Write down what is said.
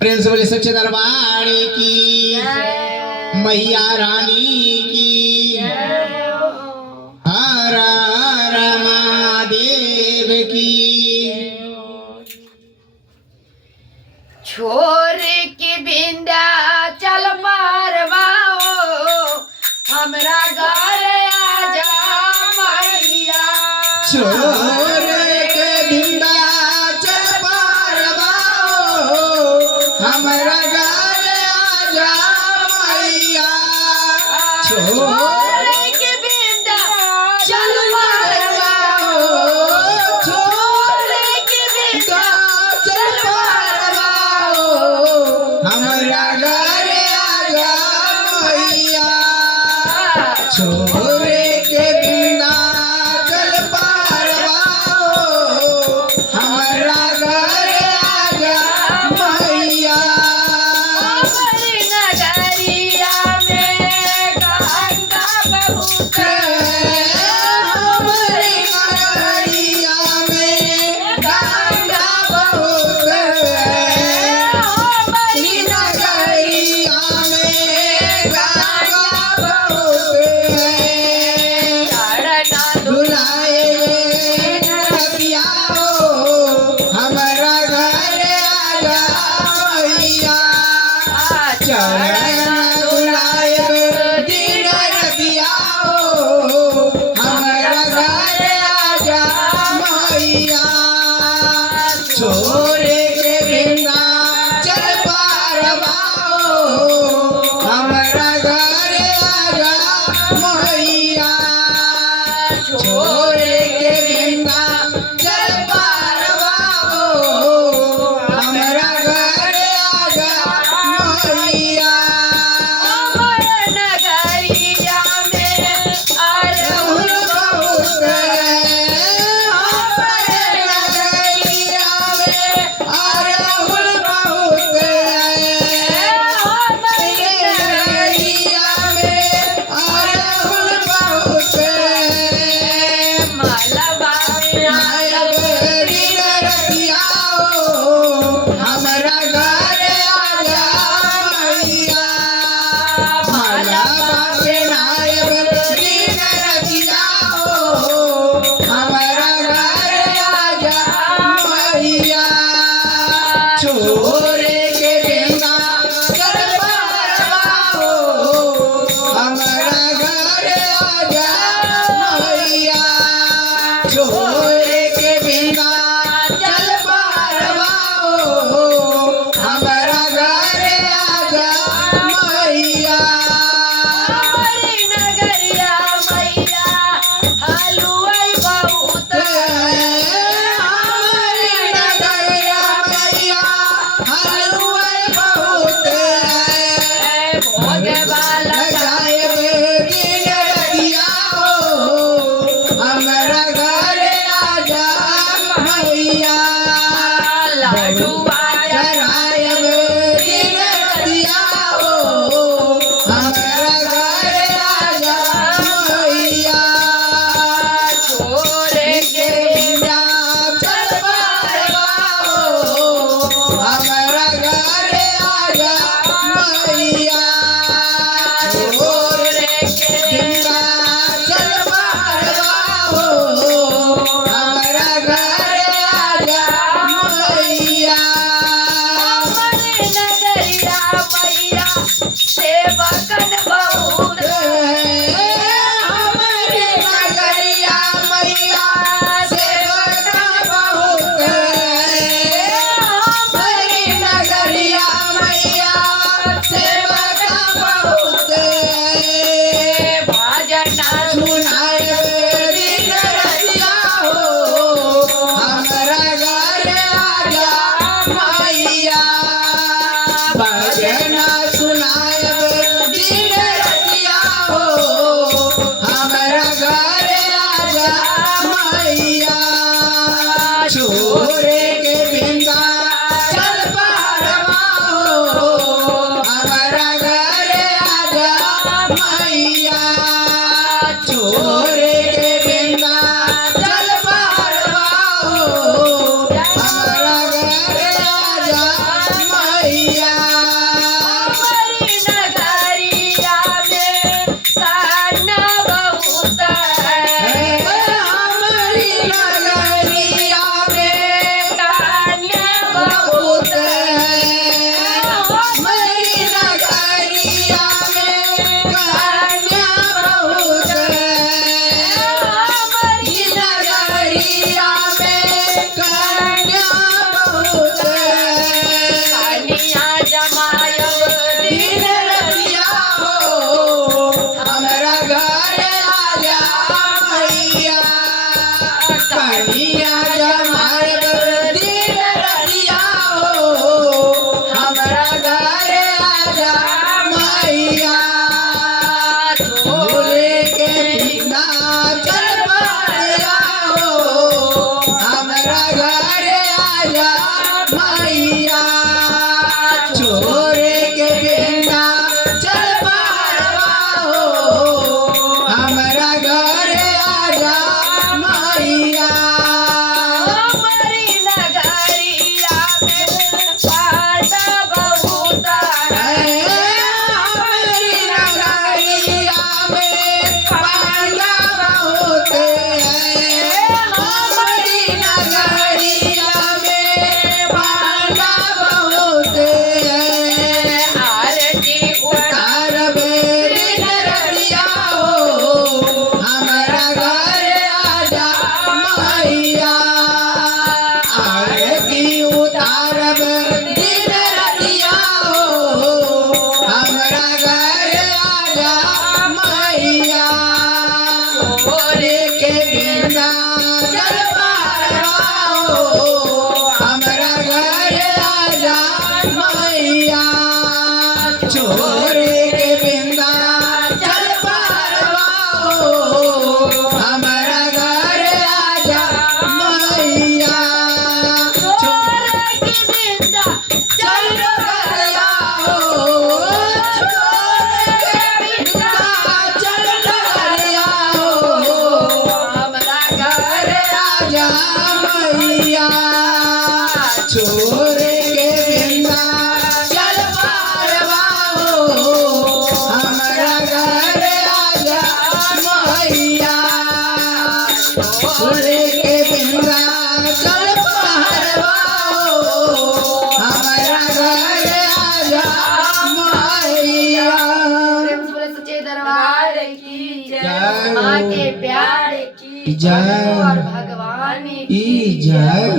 प्रेम से बोले सच्चे दरबार की, मैया रानी की, हर हर महादेव की। छोर की विंध्याचल पारवाओ हमरा घर आजा मैया। छोर के विंध्याचल पारवाओ हमरा घर आजा मैया। छोर के विंध्याचल पारवाओ, छोर के विंध्याचल पारवाओ हमरा घर आजा मैया। छोर के विंध्याचल पारवाओ हमरा घर आजा मैया। हमारी नगरिया में गंगा बहुत हमारी नगरिया में गंगा बहुत हमारी नगरिया में गंगा बहुत चढ़ना दुलाए रतिया हमारा घर आजा मैया। चरण दुलाए दिन रतिया हमारा घर आजा मैया। छोरे के विंध्याचल पारवाओ हमारा घर आजा मैया। छोरे के विंध्याचल पारवाओ हमरा घर आजा मैया। हमार नगरिया में राहुल अरहुल बहुत हमारे नगरिया में राहुल बहुत हमारी नगरिया में राहुल बहुत मालवा में नायबरी रतिया हमरा घर आजा मैया। मालवा के नायबरी रतिया हमरा घर आजा मैया। छोरे के विंध्याचल पारवाओ हमरा घर आजा मैया। छोरे के विंध्याचल पारवाओ हमरा घर आजा मैया। हमारी नगरिया मैया हलुआई बहुत हमारी नगरिया मैया हलुआई बहुत भोगे वाला लगाए दिन रतिया हमरा घर आजा मैया। लाडुआ चरायब दिन रतिया हमरा घर आजा मैया। छोरे के विंध्याचल पारवाओ हमरा घर आजा मैया। छोरे के विंध्याचल पारवाओ हमरा घर आजा मैया। हमारी नगरिया मैया सेवकन बहुत हमारी नगरिया मैया सेवक बहुत हमारी नगरिया मैया सेवक बहुत भजना सुनाए दिन रतिया हमरा घर आजा मैया। भजन सुनाए दिन रतिया हमरा घर आजा मैया। छोरे के विंध्याचल पारवाओ हमरा घर आजा मैया। छोरे के विंध्याचल पारवाओ हमरा घर आजा मैया। छोरे के बिना चल पारवा हो हमारा घर आजा मैया हमारी नगरिया में पाटा बहुत हमारी नगरिया में पांडा बहुत है हमारी नगरिया में पांडा बहुत है आरती तार बेरी नगरिया हो हमारा घर आजा मैया आरती उतार बेरी नगरिया हो हमारा घर आजा मैया छोरे के बिना चल पारवा हो हमारा घर आजा मैया छोरे के बिना चल पारवा हो हमारा घर आजा मैया छोरे की बिंदा चल नगरिया हो छोरे के बिना चल नगरिया हो हमारा घर आजा मैया छोरे के बिना चल पारवा हो हमारा घर आजा मैया छोरे के बिना चल पारवा हो हमारा घर आजा मैया प्रेम से बोले सच्चे दरबार की जय जय। माँ के प्यार की जय। और भगवान की ई जय